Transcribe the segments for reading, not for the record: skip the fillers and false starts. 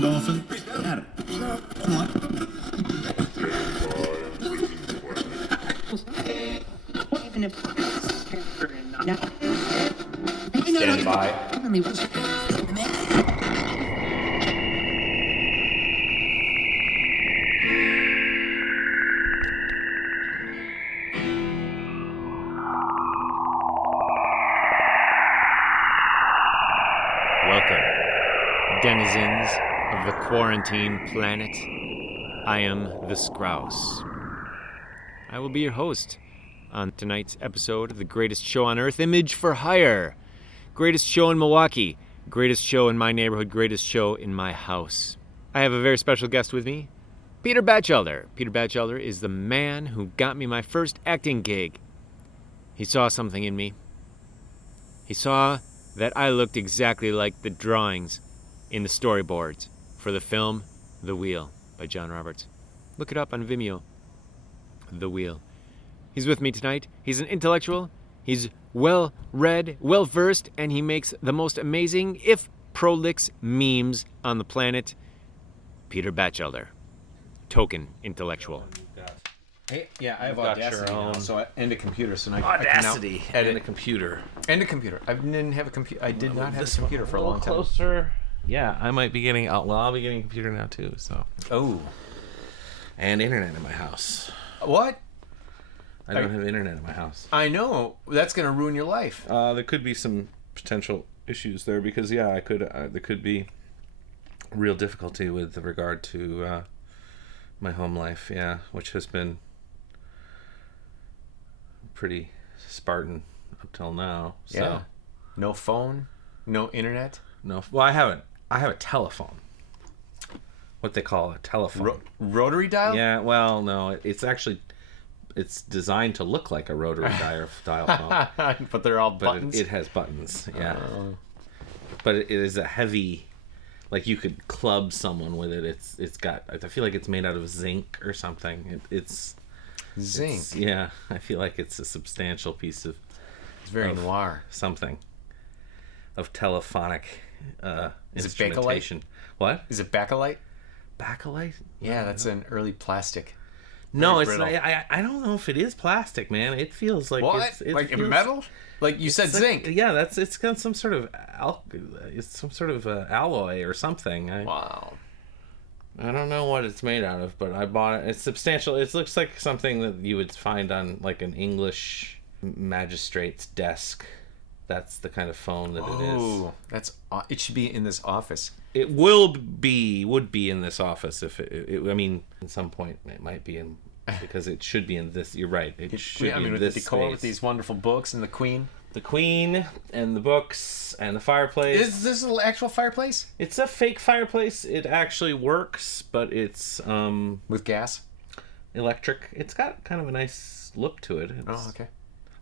Dolphin. Stand by. Welcome, denizens of the quarantine planet. I am the Skrauss. I will be your host on tonight's episode of the greatest show on earth, Image for Hire. Greatest show in Milwaukee, greatest show in my neighborhood, greatest show in my house. I have a very special guest with me, Peter Batchelder. Peter Batchelder is the man who got me my first acting gig. He saw something in me. He saw that I looked exactly like the drawings in the storyboards for the film The Wheel by John Roberts. Look it up on Vimeo. The Wheel. He's with me tonight. He's an intellectual. He's well-read, well-versed, and he makes the most amazing, if prolix, memes on the planet. Peter Batchelder. Token intellectual. Hey, yeah, I have got Audacity your now, own and a computer, so now Audacity I can now edit and a computer. And a computer. I didn't have a computer. I did not have a computer for a long time. Closer. Yeah, I might be getting out. Well, I'll be getting a computer now too. So. Oh. And internet in my house. What? I don't have internet in my house. I know. That's going to ruin your life. There could be some potential issues there because there could be real difficulty with regard to my home life. Yeah, which has been pretty Spartan up till now. So. Yeah. No phone, no internet. No. Well, I have a telephone. What they call a telephone. Rotary dial? Yeah. Well, no. It's designed to look like a rotary dial phone. But they're all buttons. It has buttons. Yeah. But it is a heavy. Like you could club someone with it. It's got. I feel like it's made out of zinc or something. It's zinc. Yeah. I feel like it's a substantial piece of. It's very noir. Something. Of telephonic Is instrumentation. It bakelite? What? Is it bakelite? Bakelite? Yeah, that's an early plastic. No, Very it's not. I don't know if it is plastic, man. It feels like what? It feels, metal? Like you said, zinc. Yeah, it's got some sort of alloy or something. Wow. I don't know what it's made out of, but I bought it. It's substantial. It looks like something that you would find on like an English magistrate's desk. That's the kind of phone that it is. Oh, it should be in this office. It would be in this office if I mean, at some point it might be in, because it should be in this. You're right. It should be in with this the decor, space. with these wonderful books and the Queen. The Queen and the books and the fireplace. Is this an actual fireplace? It's a fake fireplace. It actually works, but it's with gas, electric. It's got kind of a nice look to it. Okay.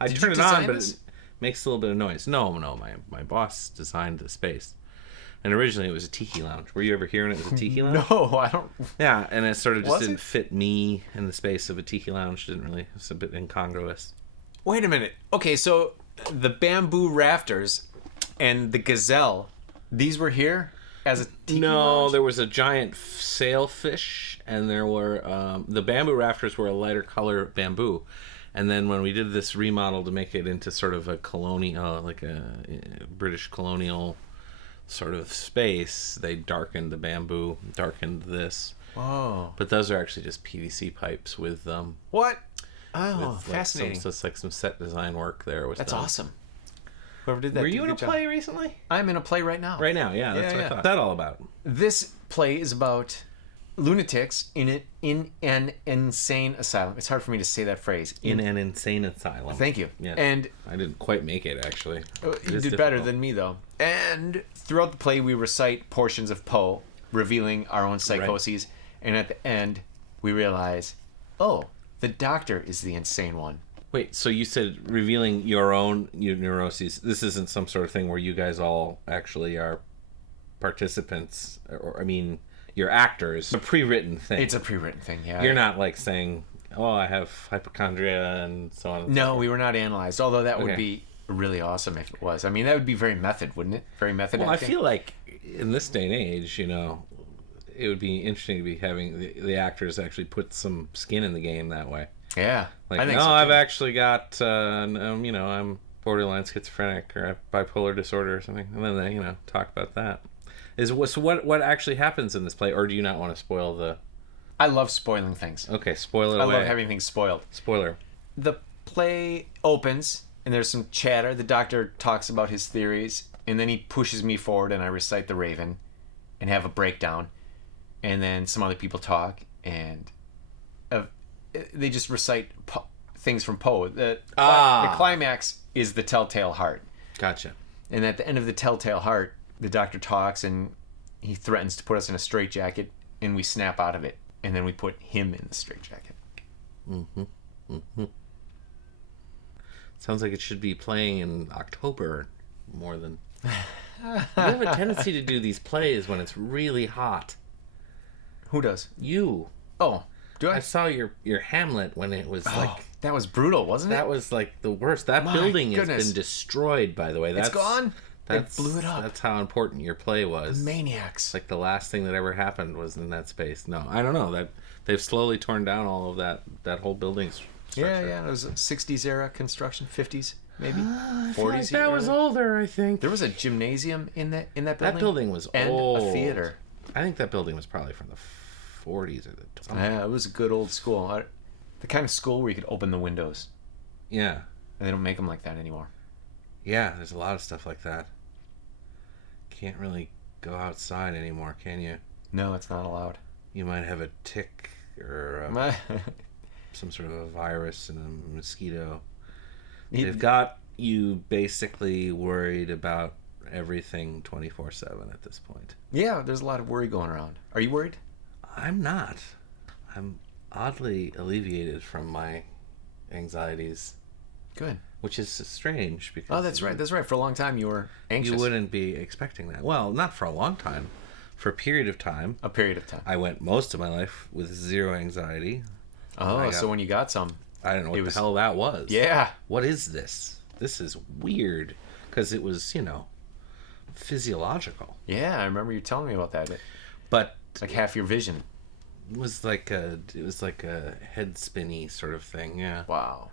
I turn it on, but it makes a little bit of noise. No, my boss designed the space. And originally it was a tiki lounge. Were you ever hearing it was a tiki lounge? No, I don't. Yeah, and it sort of just didn't fit me in the space of a tiki lounge. Didn't really. It's a bit incongruous. Wait a minute. Okay, so the bamboo rafters and the gazelle, these were here as a tiki lounge? There was a giant sailfish, and there were the bamboo rafters were a lighter color bamboo. And then when we did this remodel to make it into sort of a colonial, like a British colonial sort of space, they darkened the bamboo, darkened this. Whoa. But those are actually just PVC pipes with what? Oh, with fascinating. some set design work there. That's awesome. Whoever did that. Were you in a play recently? I'm in a play right now. Right now, yeah. That's what I thought. What's that all about? This play is about lunatics in an insane asylum. It's hard for me to say that phrase. In an insane asylum. Thank you. Yeah. And I didn't quite make it, actually. You did better than me, though. And throughout the play, we recite portions of Poe, revealing our own psychoses. Right. And at the end, we realize, oh, the doctor is the insane one. Wait, so you said revealing your neuroses. This isn't some sort of thing where you guys all actually are participants, or I mean, you're actors. It's a pre-written thing. It's a pre-written thing, yeah. You're not like saying, oh, I have hypochondria and so on. And no, we were not analyzed, although that would be really awesome if it was. I mean, that would be very method, wouldn't it? Very method acting. I feel like in this day and age, it would be interesting to be having the actors actually put some skin in the game that way. Yeah, Like, I think no, so, I've too. actually got, I'm borderline schizophrenic or I have bipolar disorder or something, and then they, talk about that. So what actually happens in this play, or do you not want to spoil the? I love spoiling things. Okay, spoil it I away. love having things spoiled. Spoiler. The play opens, and there's some chatter. The doctor talks about his theories, and then he pushes me forward, and I recite the Raven, and have a breakdown, and then some other people talk, and they just recite things from Poe. The climax is the Telltale Heart. Gotcha. And at the end of the Telltale Heart, the doctor talks, and he threatens to put us in a straitjacket, and we snap out of it, and then we put him in the straitjacket. Mm-hmm. Mm-hmm. Sounds like it should be playing in October more than. You have a tendency to do these plays when it's really hot. Who does? You. Oh, do I? I saw your Hamlet when it was that was brutal, wasn't it? that was like the worst. That My building has goodness. been destroyed, by the way. It's gone? They That's, blew it up. That's how important your play was. Maniacs. Like the last thing that ever happened was in that space. No, I don't know. That they've slowly torn down all of that whole building structure. Yeah. It was a 60s era construction, 50s maybe, I 40s. feel like that was era. older, I think. There was a gymnasium in that building. That building was and old. a theater. I think that building was probably from the 40s or the 20s. Yeah, it was a good old school. The kind of school where you could open the windows. Yeah. And they don't make them like that anymore. Yeah, there's a lot of stuff like that. Can't really go outside anymore, can you? No, it's not allowed. You might have a tick or some sort of a virus and a mosquito. They've got you basically worried about everything 24/7 at this point. Yeah, there's a lot of worry going around. Are you worried? I'm not. I'm oddly alleviated from my anxieties, Good. which is strange because Oh, that's right. That's right. For a long time, you were anxious. you wouldn't be expecting that. Well, not for a long time. For a period of time. A period of time. I went most of my life with zero anxiety. Oh, so when you got some, I don't know what the hell that was. Yeah. What is this? This is weird. Because it was, physiological. Yeah, I remember you telling me about that. But It's like half your vision. it was like a head spinny sort of thing, yeah. Wow.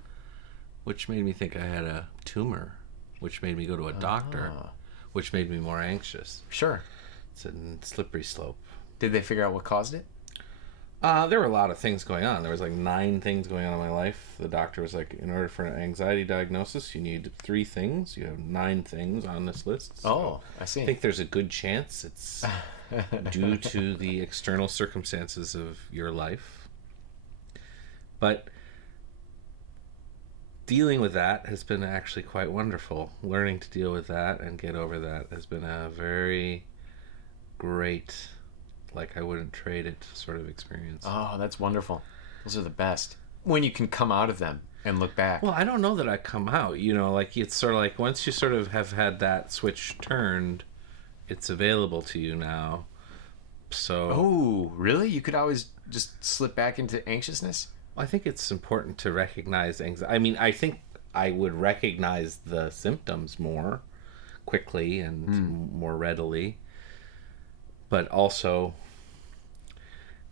Which made me think I had a tumor, which made me go to a doctor, which made me more anxious. Sure. It's a slippery slope. Did they figure out what caused it? There were a lot of things going on. There was like 9 things going on in my life. The doctor was like, in order for an anxiety diagnosis, you need 3 things. You have 9 things on this list. So I see. I think there's a good chance it's due to the external circumstances of your life. But dealing with that has been actually quite wonderful. Learning to deal with that and get over that has been a very great, like I wouldn't trade it sort of experience. Oh, that's wonderful. Those are the best. When you can come out of them and look back. Well, I don't know that I come out, like it's sort of like once you sort of have had that switch turned, it's available to you now. So Oh, really? You could always just slip back into anxiousness? I think it's important to recognize anxiety. I mean, I think I would recognize the symptoms more quickly and more readily. But also,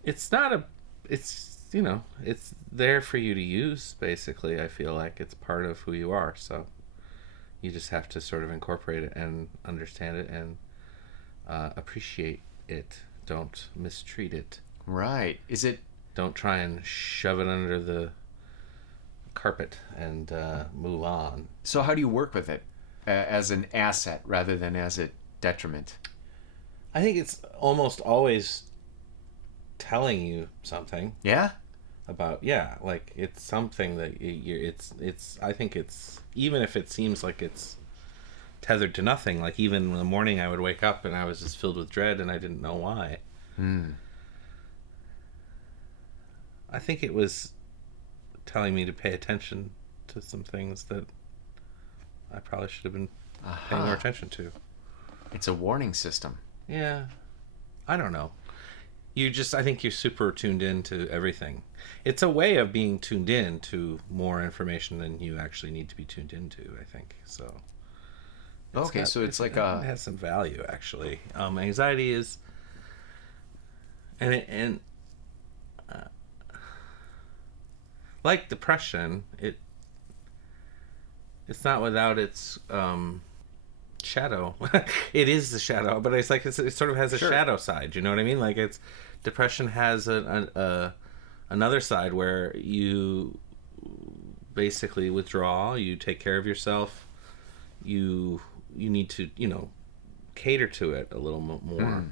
it's there for you to use, basically. I feel like it's part of who you are. So you just have to sort of incorporate it and understand it and appreciate it. Don't mistreat it. Right. Is it... Don't try and shove it under the carpet and move on. So how do you work with it? As an asset rather than as a detriment? I think it's almost always telling you something. Yeah? About, like it's something that it's I think it's, even if it seems like it's tethered to nothing, like even in the morning I would wake up and I was just filled with dread and I didn't know why. I think it was telling me to pay attention to some things that I probably should have been paying more attention to. It's a warning system. Yeah. I don't know. I think you're super tuned in to everything. It's a way of being tuned in to more information than you actually need to be tuned into, I think. So. So it's like it has some value, actually. Anxiety is And like depression, it's not without its shadow. It is the shadow, but it's like it sort of has a shadow side. You know what I mean? Like depression has another side where you basically withdraw. You take care of yourself. You need to cater to it a little more.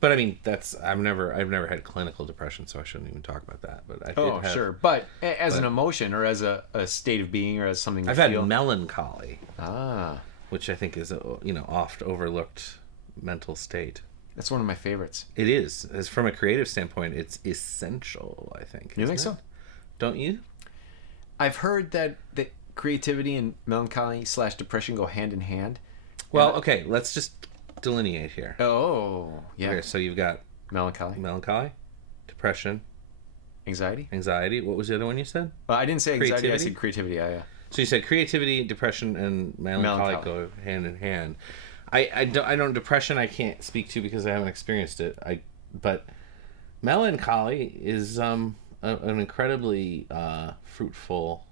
But I mean, I've never had clinical depression, so I shouldn't even talk about that. But I did have, sure. But as an emotion, or as a state of being, or as something you I've feel. had melancholy. Ah. Which I think is a oft overlooked mental state. That's one of my favorites. It is. As from a creative standpoint, it's essential, I think. You think so? Don't you? I've heard that creativity and melancholy / depression go hand in hand. Well, okay, let's just delineate here. Oh, yeah. Okay, so you've got melancholy, depression, anxiety. What was the other one you said? Well, I didn't say anxiety. Creativity? I said creativity. Yeah. So you said creativity, depression, and melancholy go hand in hand. I don't depression I can't speak to because I haven't experienced it. But melancholy is an incredibly fruitful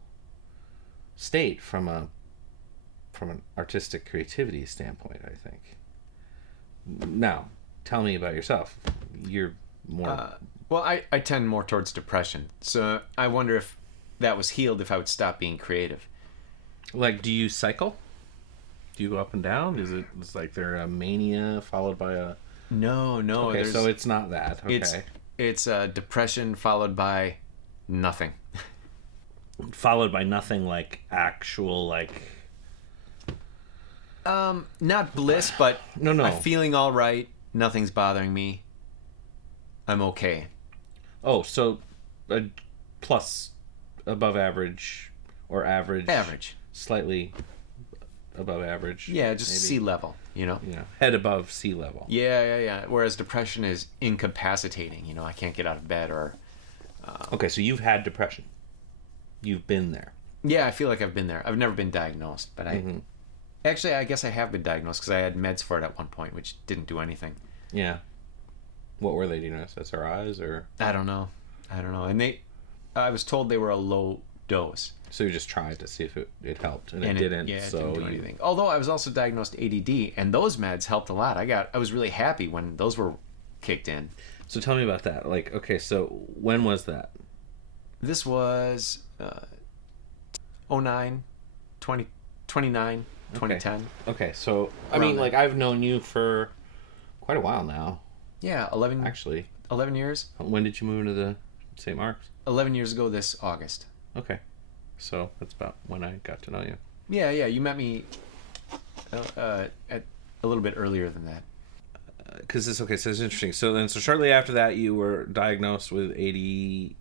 state from an artistic creativity standpoint, I think. Now, tell me about yourself. You're more... Well, I tend more towards depression. So I wonder if that was healed if I would stop being creative. Like, do you cycle? Do you go up and down? It's like there a mania followed by a... No. Okay, so it's not that. Okay. It's depression followed by nothing. Followed by nothing, like actual, like... Not bliss, but no. I'm feeling all right. Nothing's bothering me. I'm okay. Oh, so a plus above average or average? Average. Slightly above average. Yeah, just maybe. sea level, Yeah, head above sea level. Yeah. Whereas depression is incapacitating. I can't get out of bed or... Okay, so you've had depression. You've been there. Yeah, I feel like I've been there. I've never been diagnosed, but Actually, I guess I have been diagnosed because I had meds for it at one point, which didn't do anything. Yeah. What were they? Do you know? SRIs or? I don't know. And I was told they were a low dose. So you just tried to see if it helped, and it didn't. It didn't do anything. Although I was also diagnosed ADD, and those meds helped a lot. I was really happy when those were kicked in. So tell me about that. Like, okay, so when was that? This was 2009, 2010. Okay, so I mean, like, I've known you for quite a while now. Yeah, 11 years. When did you move into the St. Mark's? 11 years ago this August. Okay, so that's about when I got to know you. Yeah, you met me at a little bit earlier than that. Because so it's interesting. So shortly after that, you were diagnosed with ADHD.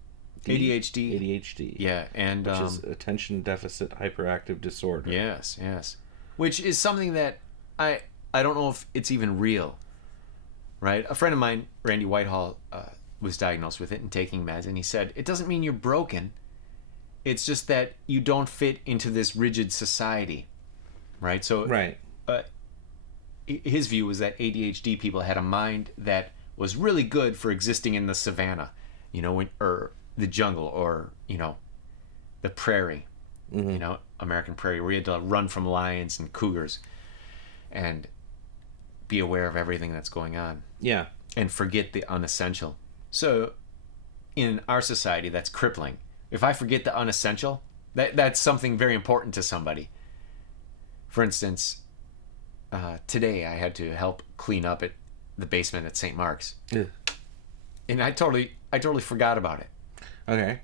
Yeah, and which is attention deficit hyperactive disorder. Yes. Which is something that I don't know if it's even real. Right? A friend of mine, Randy Whitehall, was diagnosed with it and taking meds, and he said it doesn't mean you're broken. It's just that you don't fit into this rigid society. Right? So right. His view was that ADHD people had a mind that was really good for existing in the savannah, or the jungle, or the prairie, American prairie, where you had to run from lions and cougars, and be aware of everything that's going on. Yeah, and forget the unessential. So, in our society, that's crippling. If I forget the unessential, that's something very important to somebody. For instance. Today I had to help clean up at the basement at St. Mark's. Yeah. And I totally forgot about it. Okay.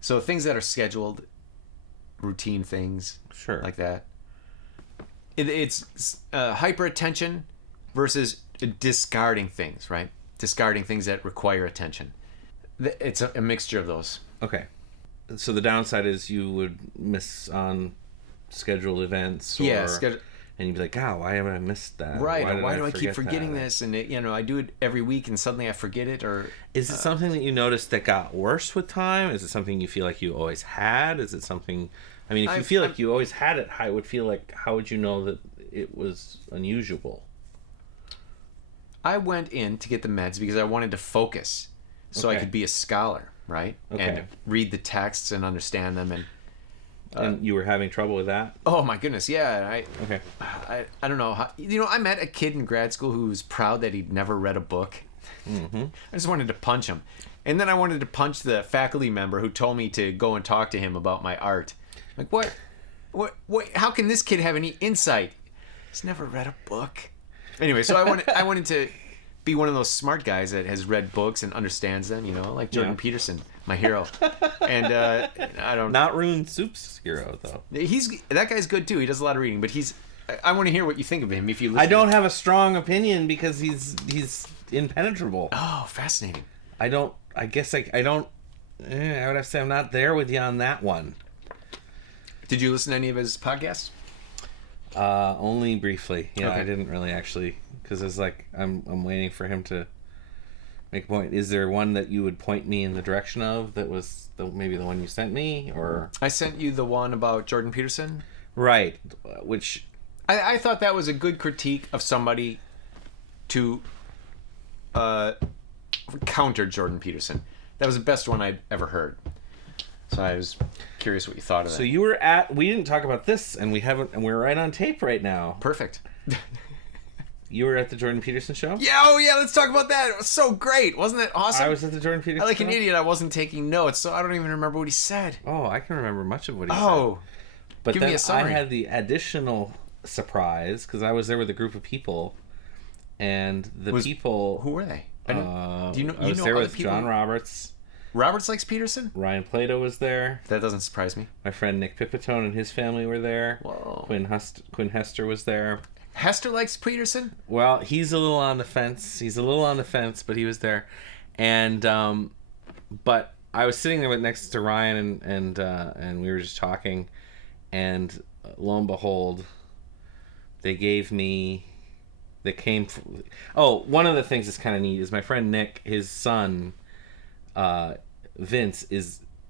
So things that are scheduled, routine things, sure, like that. It's hyper attention versus discarding things, right? Discarding things that require attention. It's a mixture of those. Okay. So the downside is you would miss on scheduled events, or... Yeah, and you'd be like, "God, why haven't I missed that? Right? Why do I keep forgetting this?" And I do it every week, and suddenly I forget it. Or is it something that you noticed that got worse with time? Is it something you feel like you always had? Is it something? I mean, if you feel like you always had it, how would you know that it was unusual? I went in to get the meds because I wanted to focus so I Okay. could be a scholar, right? Okay. And read the texts and understand them. And you were having trouble with that? Oh my goodness, yeah. Okay. I don't know how. I met a kid in grad school who was proud that he'd never read a book. Mm-hmm. I just wanted to punch him. And then I wanted to punch the faculty member who told me to go and talk to him about my art. Like, what? How can this kid have any insight? He's never read a book. Anyway, so I wanted to be one of those smart guys that has read books and understands them, like Jordan Peterson, my hero. And I don't... Not Rune Soup's hero, though. That guy's good, too. He does a lot of reading, but I want to hear what you think of him if you listen. I don't have a strong opinion because he's impenetrable. Oh, fascinating. I don't... I guess I don't... I would have to say I'm not there with you on that one. Did you listen to any of his podcasts? Only briefly. Yeah, Okay. I didn't really actually, because it's like I'm waiting for him to make a point. Is there one that you would point me in the direction of that was maybe the one you sent me, or? I sent you the one about Jordan Peterson. Right, which I thought that was a good critique of somebody to counter Jordan Peterson. That was the best one I'd ever heard. So I was curious what you thought of that. So you were we didn't talk about this, and we're right on tape right now. Perfect. You were at the Jordan Peterson show? Yeah, let's talk about that. It was so great. Wasn't that awesome? I was at the Jordan Peterson Like show? an idiot, I wasn't taking notes, so I don't even remember what he said. Oh, I can remember much of what he said. Oh, But give then me a summary. I had the additional surprise, because I was there with a group of people, and people... Who were they? do you know? I was there other with people? John Roberts. Roberts likes Peterson? Ryan Plato was there. That doesn't surprise me. My friend Nick Pipitone and his family were there. Whoa. Quinn Hester was there. Hester likes Peterson? Well, he's a little on the fence. But he was there. And but I was sitting there next to Ryan, and we were just talking, and lo and behold, one of the things that's kind of neat is my friend Nick, his son Vince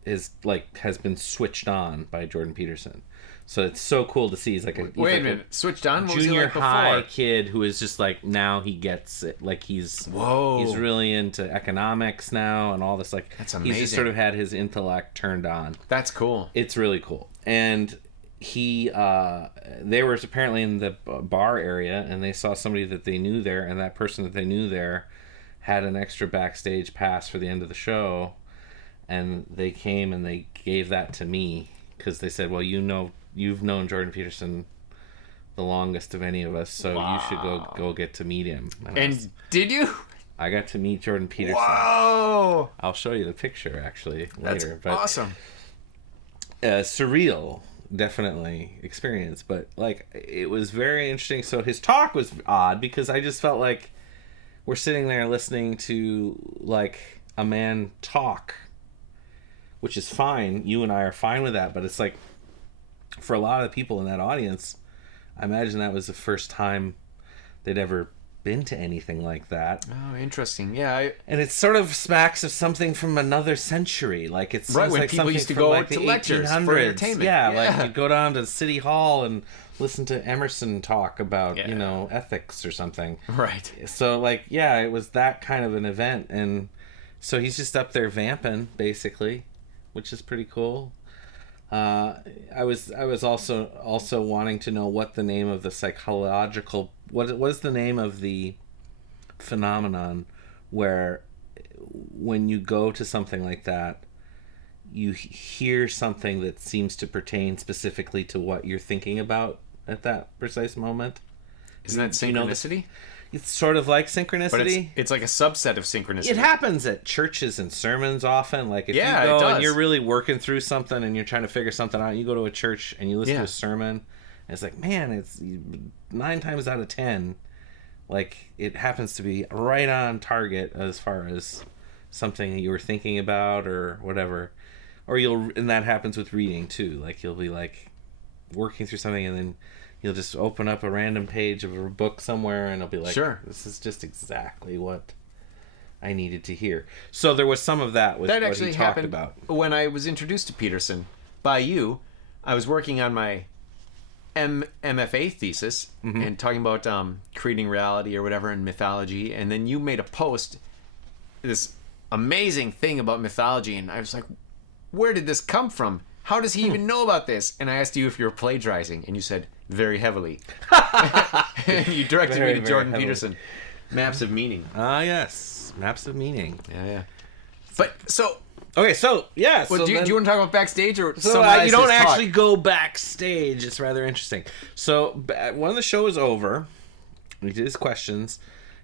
has been switched on by Jordan Peterson. So it's so cool to see. He's like a Switched on? What was he junior like high before? kid who is just like, now he gets it. Like he's really into economics now and all this. Like That's he's amazing. just sort of had his intellect turned on. That's cool. It's really cool. And they were apparently in the bar area, and they saw somebody that they knew there, and that person that they knew there had an extra backstage pass for the end of the show, and they came and they gave that to me because they said, well, you've known Jordan Peterson the longest of any of us, so you should go get to meet him. And did you? I got to meet Jordan Peterson. Whoa! I'll show you the picture actually That's later. But awesome. Surreal, definitely experience, but like it was very interesting. So his talk was odd because I just felt like we're sitting there listening to like a man talk, which is fine. You and I are fine with that, but it's like for a lot of the people in that audience, I imagine that was the first time they'd ever been to anything like that. Oh, interesting. Yeah. And it sort of smacks of something from another century. Like it seems Right, when like people something used to from go like to the lectures for 1800s. entertainment. Yeah, Yeah. like you go down to City Hall and listen to Emerson talk about, ethics or something. Right. So like, yeah, it was that kind of an event, and so he's just up there vamping basically, which is pretty cool. I was also wanting to know what the name of the psychological, what was the name of the phenomenon where when you go to something like that, you hear something that seems to pertain specifically to what you're thinking about at that precise moment. Isn't that synchronicity? It's sort of like synchronicity. But it's like a subset of synchronicity. It happens at churches and sermons often. Like if it you go does. and you're really working through something and you're trying to figure something out, you go to a church and you listen to a sermon, and it's like, man, it's 9 times out of 10, like it happens to be right on target as far as something you were thinking about or whatever. Or and that happens with reading too. Like you'll be like working through something and then you'll just open up a random page of a book somewhere and it'll be like, sure, this is just exactly what I needed to hear. So there was some of that with that what actually he talked happened about. when I was introduced to Peterson by you. I was working on my MFA thesis and talking about creating reality or whatever in mythology, and then you made a post, this amazing thing about mythology, and I was like, where did this come from? How does he even know about this? And I asked you if you were plagiarizing, and you said very heavily. And you directed me to Jordan Peterson. Maps of Meaning. Ah, yes. Maps of Meaning. Yeah. But so... Okay, so, yeah. Well, so do you want to talk about backstage or so you don't actually go backstage. It's rather interesting. So when the show was over, we did his questions,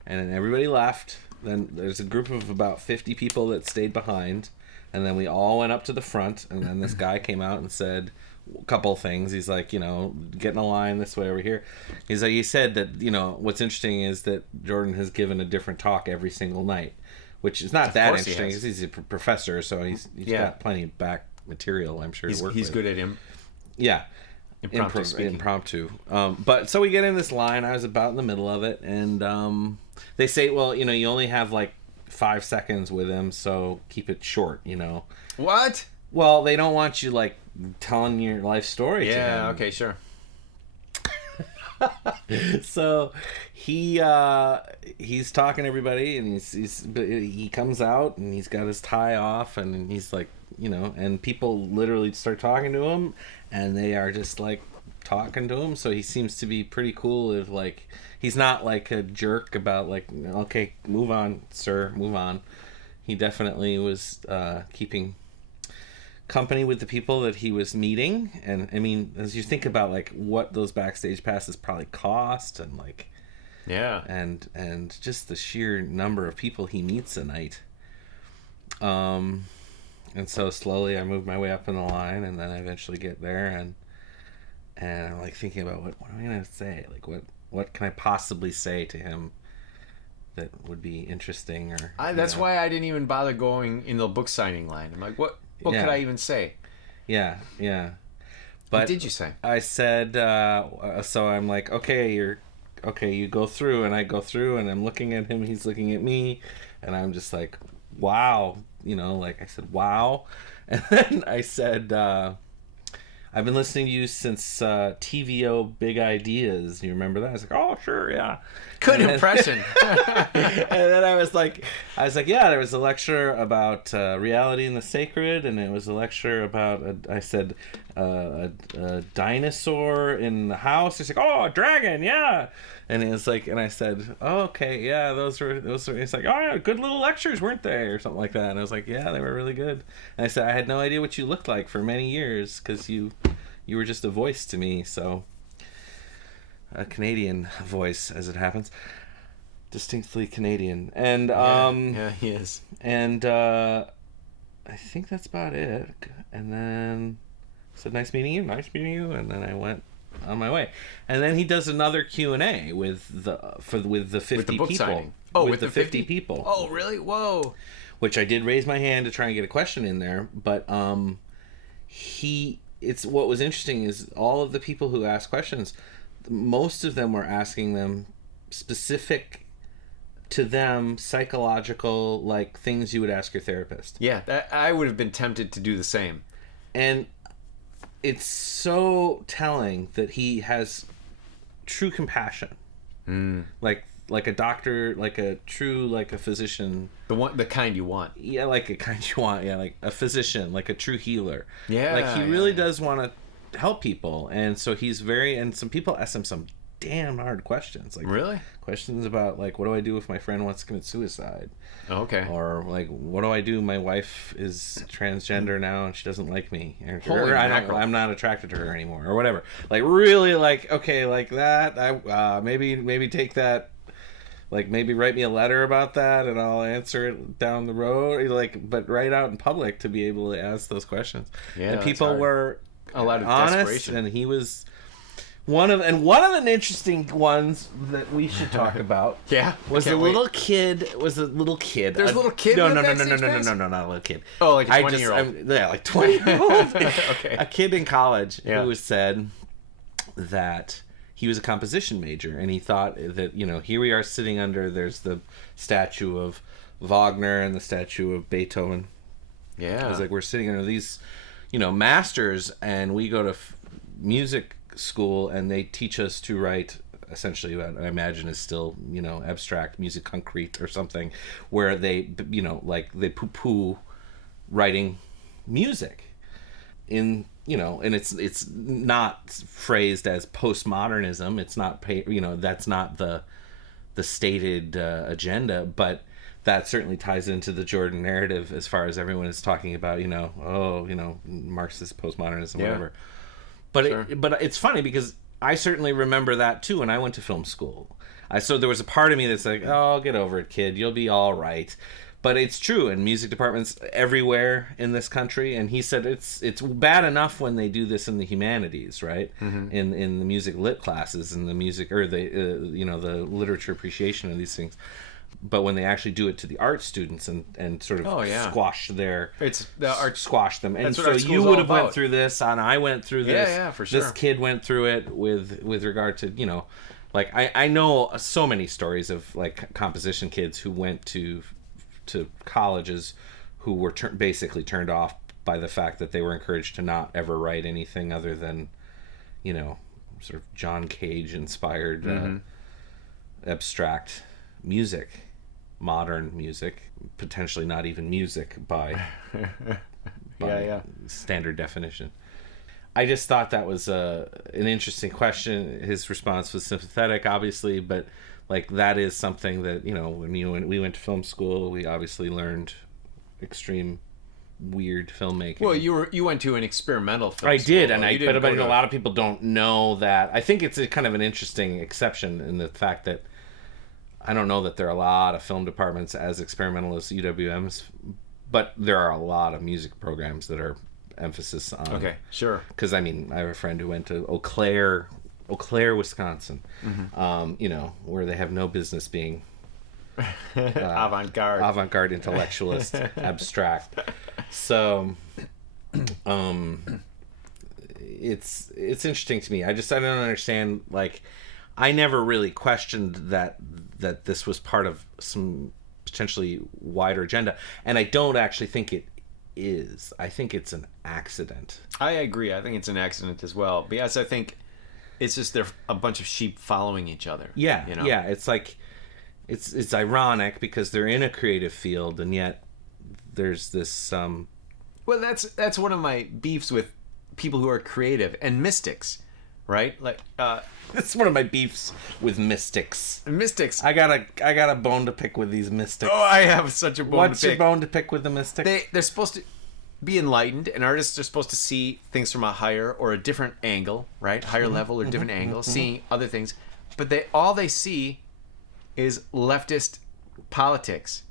and then everybody left. Then there's a group of about 50 people that stayed behind, and then we all went up to the front, and then this guy came out and said a couple of things. He's like, get in a line this way over here. He said that, what's interesting is that Jordan has given a different talk every single night. Which is not that interesting because he's a professor, so he's got plenty of back material, I'm sure, to work with. He's good at him. Yeah. Impromptu. But so we get in this line. I was about in the middle of it, and they say, well, you only have like 5 seconds with him, so keep it short, What? Well, they don't want you like telling your life story to him. Yeah, okay, sure. So he's talking to everybody, and he comes out and he's got his tie off, and he's like, and people literally start talking to him, and they are just like talking to him. So he seems to be pretty cool. If like he's not like a jerk about like, okay, move on, sir, move on. He definitely was keeping company with the people that he was meeting. And I mean, as you think about like what those backstage passes probably cost, and like and just the sheer number of people he meets a night, and so slowly I moved my way up in the line, and then I eventually get there, and I'm like thinking about what am I gonna say, like what can I possibly say to him that would be interesting, or that's why I didn't even bother going in the book signing line. I'm like, what could I even say? Yeah. But what did you say? I said, so I'm like, okay, you go through, and I go through, and I'm looking at him, he's looking at me, and I'm just like, wow, like I said, wow. And then I said, I've been listening to you since TVO Big Ideas. You remember that? I was like, oh, sure, yeah. Good impression. And then I was like, yeah, there was a lecture about reality and the sacred, and it was a lecture about, a dinosaur in the house. He's like, oh, a dragon, yeah. And it was like, and I said, oh, okay, yeah, those were. It's like, oh, yeah, good little lectures, weren't they, or something like that. And I was like, yeah, they were really good. And I said, I had no idea what you looked like for many years because you were just a voice to me. So a Canadian voice, as it happens, distinctly Canadian. And yeah, he is. And I think that's about it. And then I said, nice meeting you, and then I went on my way. And then he does another Q&A with the 50 with the book people. Signing. With the 50 people. Oh, really? Whoa. Which I did raise my hand to try and get a question in there, but it's what was interesting is all of the people who asked questions, most of them were asking them specific to them psychological, like things you would ask your therapist. Yeah, I would have been tempted to do the same. And it's so telling that he has true compassion. Like a doctor, like a physician. The kind you want. Yeah, like a kind you want. Yeah, like a physician, like a true healer. Yeah. Like he really does want to help people. And so he's and some people ask him some damn hard questions. Like really? Questions about like, what do I do if my friend wants to commit suicide? Oh, okay. Or like, what do I do? My wife is transgender now and she doesn't like me. Holy mackerel. I'm not attracted to her anymore, or whatever. Like really, like okay, like that. I maybe take that. Like maybe write me a letter about that and I'll answer it down the road. Like, but right out in public to be able to ask those questions. Yeah, and people were a lot of honest, desperation. and he was one of the interesting ones that we should talk about. Yeah, was a little kid. There's a little kid. No, not a little kid. Oh, like a 20-year-old. Yeah, like 20-year-old. Okay. A kid in college who said that he was a composition major, and he thought that, here we are sitting there's the statue of Wagner and the statue of Beethoven. Yeah. It was like we're sitting under these, masters, and we go to music school, and they teach us to write essentially what I imagine is still, abstract music concrete or something, where they, they poo-poo writing music and it's not phrased as postmodernism. It's not, that's not the stated agenda, but that certainly ties into the Jordan narrative as far as everyone is talking about, Marxist postmodernism, whatever. But Sure. But it's funny because I certainly remember that too when I went to film school. So there was a part of me that's like, oh, get over it, kid. You'll be all right. But it's true in music departments everywhere in this country. And he said it's bad enough when they do this in the humanities, right? Mm-hmm. In the music lit classes and the music or the the literature appreciation of these things. But when they actually do it to the art students and sort of squash them, and so you would have went through this, and I went through this. Yeah, for sure. This kid went through it with regard to like I know so many stories of like composition kids who went to colleges who were basically turned off by the fact that they were encouraged to not ever write anything other than sort of John Cage inspired abstract music. Modern music, potentially not even music by standard definition. I just thought that was an interesting question. His response was sympathetic, obviously, but like that is something that when we went to film school, we obviously learned extreme weird filmmaking. Well, you went to an experimental film I school. did, and but a lot of people don't know that. I think it's a kind of an interesting exception in the fact that I don't know that there are a lot of film departments as experimental as UWM's, but there are a lot of music programs that are emphasis on. Okay, sure. Because I have a friend who went to Eau Claire, Wisconsin, where they have no business being avant-garde intellectualist, abstract. So, it's interesting to me. I don't understand. Like, I never really questioned that this was part of some potentially wider agenda, and I don't actually think it is. I think it's an accident. I agree. I think it's an accident as well. But yes, I think it's just they're a bunch of sheep following each other. Yeah, yeah. It's like it's ironic because they're in a creative field, and yet there's this. Well, that's one of my beefs with people who are creative and mystics. Right, like it's one of my beefs with mystics. Mystics. I got a bone to pick with these mystics. Oh, I have such a bone to pick. What's your bone to pick with the mystics? They're supposed to be enlightened, and artists are supposed to see things from a higher or a different angle, right? Higher level or different angle, seeing other things. But all they see is leftist politics.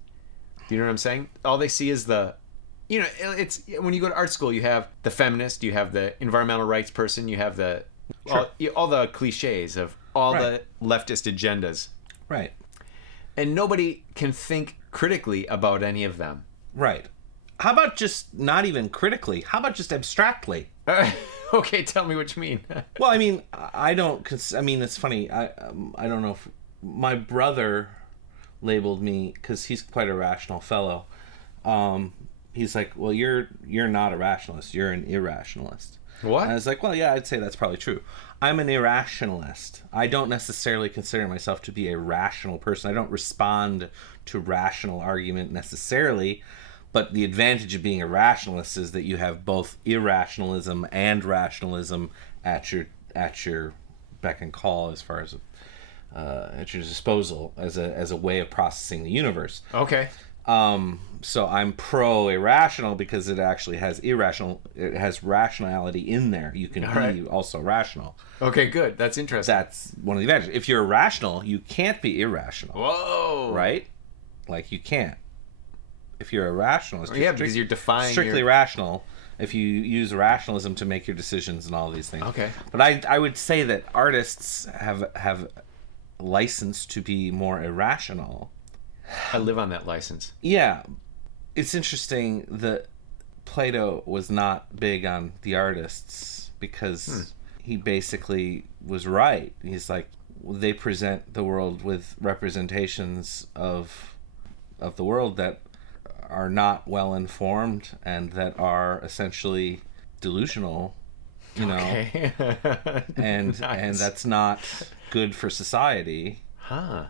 Do you know what I'm saying? All they see is it's when you go to art school, you have the feminist, you have the environmental rights person, you have the all the cliches of all the leftist agendas. Right. And nobody can think critically about any of them. Right. How about just not even critically? How about just abstractly? Okay, tell me what you mean. Well, it's funny. I don't know if my brother labeled me, because he's quite a rational fellow. He's like, well, you're not a rationalist. You're an irrationalist. What? And I was like, well, yeah, I'd say that's probably true. I'm an irrationalist. I don't necessarily consider myself to be a rational person. I don't respond to rational argument necessarily, but the advantage of being a rationalist is that you have both irrationalism and rationalism at your beck and call, as far as at your disposal as a way of processing the universe. Okay. So I'm pro-irrational because it actually has rationality in there. You can be also rational. Okay, good. That's interesting. That's one of the advantages. If you're irrational, you can't be irrational. Whoa. Right? Like, you can't. If you're a rationalist, because you're defying strictly rational. If you use rationalism to make your decisions and all these things. Okay. But I would say that artists have license to be more irrational. I live on that license. Yeah. It's interesting that Plato was not big on the artists because he basically was right. He's like, they present the world with representations of the world that are not well informed and that are essentially delusional you know, Okay. and Nice. that's not good for society, Huh.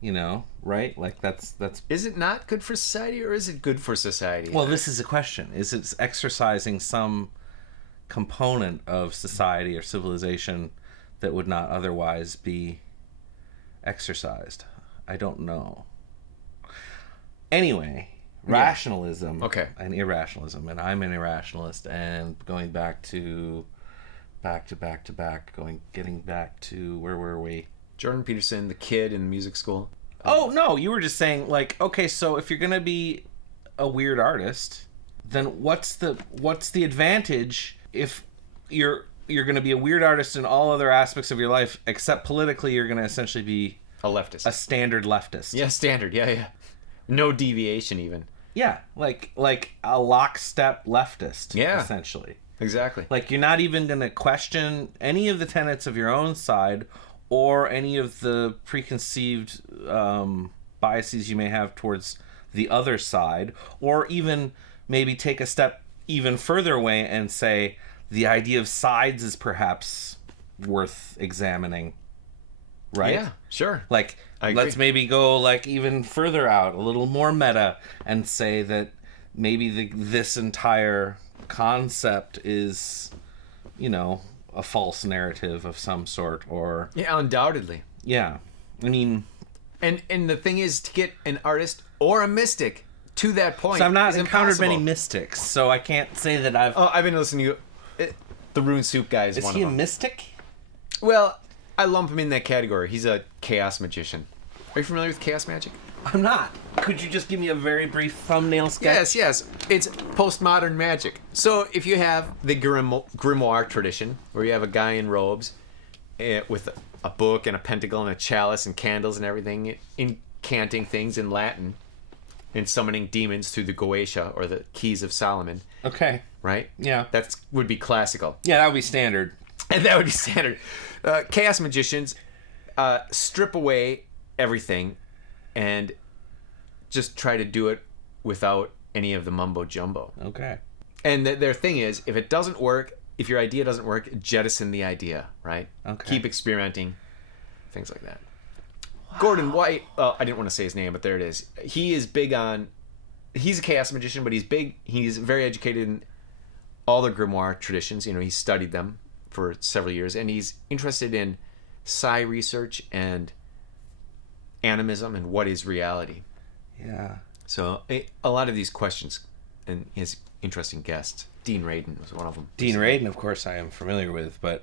you know, right? Like that's Is it not good for society, or is it good for society? well, this is a question. Is it exercising some component of society or civilization that would not otherwise be exercised? I don't know. Anyway, rationalism Okay. and irrationalism, and I'm an irrationalist, and going getting back to where were we? Jordan Peterson, the kid in music school. Oh no, you were just saying, like, okay, so if you're gonna be a weird artist, then what's the advantage if you're gonna be a weird artist in all other aspects of your life, except politically you're gonna essentially be A leftist. a standard leftist? Yeah, standard. Yeah. No deviation even. Yeah, like a lockstep leftist. Yeah. Essentially. Exactly. Like, you're not even gonna question any of the tenets of your own side, or any of the preconceived biases you may have towards the other side, or even maybe take a step even further away and say the idea of sides is perhaps worth examining, right? Yeah, sure. Like, I agree. let's maybe go like even further out, a little more meta, and say that maybe this entire concept is, you know, a false narrative of some sort, or Yeah, undoubtedly. yeah, I mean, And the thing is, to get an artist or a mystic to that point, so I've not is encountered many impossible. mystics, so I can't say that I've. Oh, I've been listening to the Rune Soup guy is Is one he of a them. mystic? Well, I lump him in that category. He's a chaos magician. Are you familiar with chaos magic? I'm not. Could you just give me a very brief thumbnail sketch? Yes. It's postmodern magic. So if you have the grimoire tradition, where you have a guy in robes with a book and a pentacle and a chalice and candles and everything, incanting things in Latin and summoning demons through the Goetia, or the Keys of Solomon, Okay. right? Yeah. That would be classical. Yeah, that would be standard. And that would be standard. Chaos magicians strip away everything and just try to do it without any of the mumbo jumbo. Okay. And their thing is, if it doesn't work, if your idea doesn't work, jettison the idea, right? Okay. Keep experimenting, things like that. Wow. Gordon White, I didn't want to say his name, but there it is. He is big on, he's a chaos magician, but he's very educated in all the grimoire traditions. You know, he's studied them for several years, and he's interested in psi research and animism and what is reality. Yeah. So a lot of these questions, and he has interesting guests. Dean Radin was one of them. Dean Radin, of course, I am familiar with, but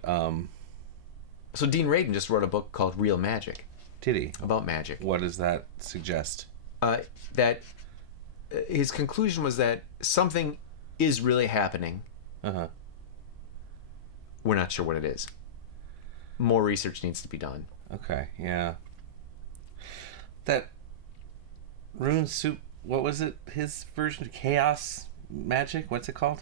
So Dean Radin just wrote a book called Real Magic, did he? about magic. What does that suggest? That his conclusion was that something is really happening. Uh-huh. We're not sure what it is. More research needs to be done. Okay, yeah. That Rune Soup, what was it? His version of Chaos Magic? What's it called?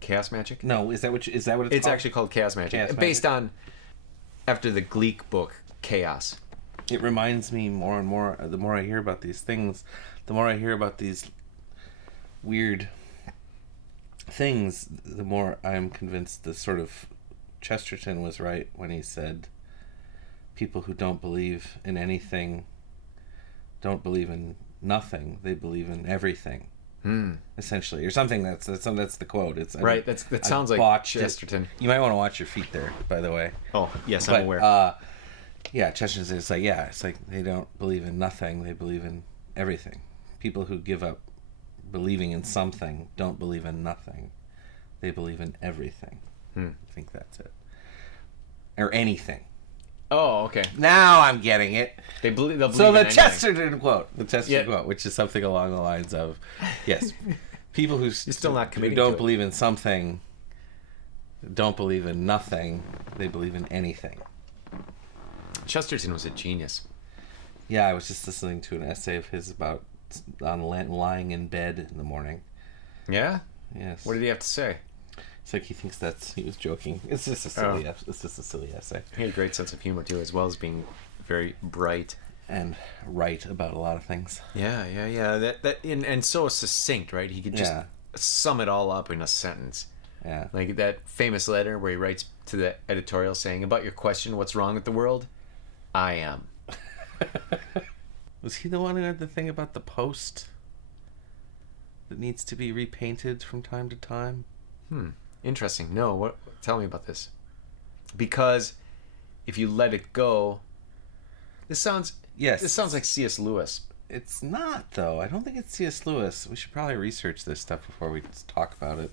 Chaos magic? No, is that what it's called? It's actually called Chaos Magic. Chaos Based on, after the Gleek book, Chaos. It reminds me more and more, the more I hear about these things, the more I hear about these weird things, the more I'm convinced the sort of Chesterton was right when he said people who don't believe in anything don't believe in nothing, they believe in everything. Essentially, or something. That's the quote. It's Right, that sounds like botched it. Chesterton. You might want to watch your feet there, by the way. Oh, yes, But, I'm aware. yeah, Chesterton says it's like they don't believe in nothing, they believe in everything. People who give up believing in something don't believe in nothing, they believe in everything. I think that's it. Or anything. Oh, okay. Now I'm getting it. They'll believe So in the anything. Chesterton quote, which is something along the lines of, yes, people who still not who committing don't to it. believe in something don't believe in nothing, they believe in anything. Chesterton was a genius. Yeah, I was just listening to an essay of his about lying in bed in the morning. Yeah? Yes. What did he have to say? It's like he thinks he was joking. It's just a silly essay. He had a great sense of humor, too, as well as being very bright. And right about a lot of things. Yeah. And so succinct, right? He could just Yeah. sum it all up in a sentence. Yeah. Like that famous letter where he writes to the editorial saying, about your question, what's wrong with the world? I am. Was he the one who had the thing about the post that needs to be repainted from time to time? Interesting. No, what? Tell me about this. Because if you let it go, this sounds like C.S. Lewis. It's not, though. I don't think it's C.S. Lewis. We should probably research this stuff before we talk about it.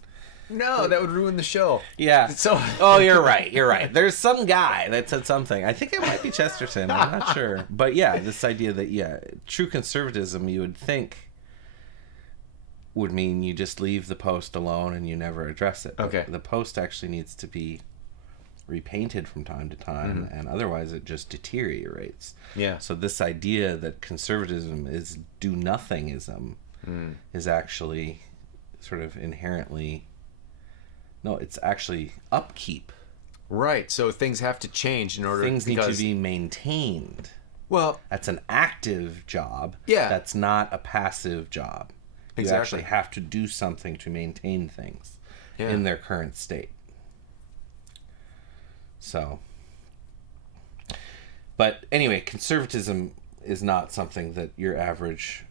No, that would ruin the show. Yeah. So. Oh, you're right. You're right. There's some guy that said something. I think it might be Chesterton. I'm not sure. But yeah, this idea that, true conservatism, you would think, would mean you just leave the post alone and you never address it. But okay. The post actually needs to be repainted from time to time, and otherwise it just deteriorates. Yeah. So this idea that conservatism is do-nothingism is actually sort of inherently... No, it's actually upkeep. Right. So things have to change in order. Things need to be maintained. Well, that's an active job. Yeah. That's not a passive job. You Exactly. actually have to do something to maintain things in their current state. So, but anyway, conservatism is not something that your average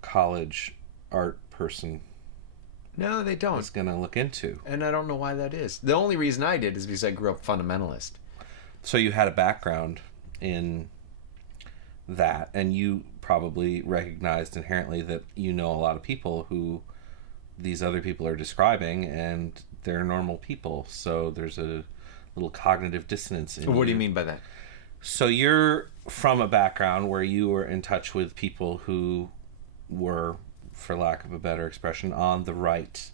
college art person no, they don't. is going to look into. And I don't know why that is. The only reason I did is because I grew up fundamentalist. So you had a background in that, and you probably recognized inherently that you know a lot of people who these other people are describing, and they're normal people. So there's a little cognitive dissonance in What do you mean by that? So you're from a background where you were in touch with people who were, for lack of a better expression, on the right,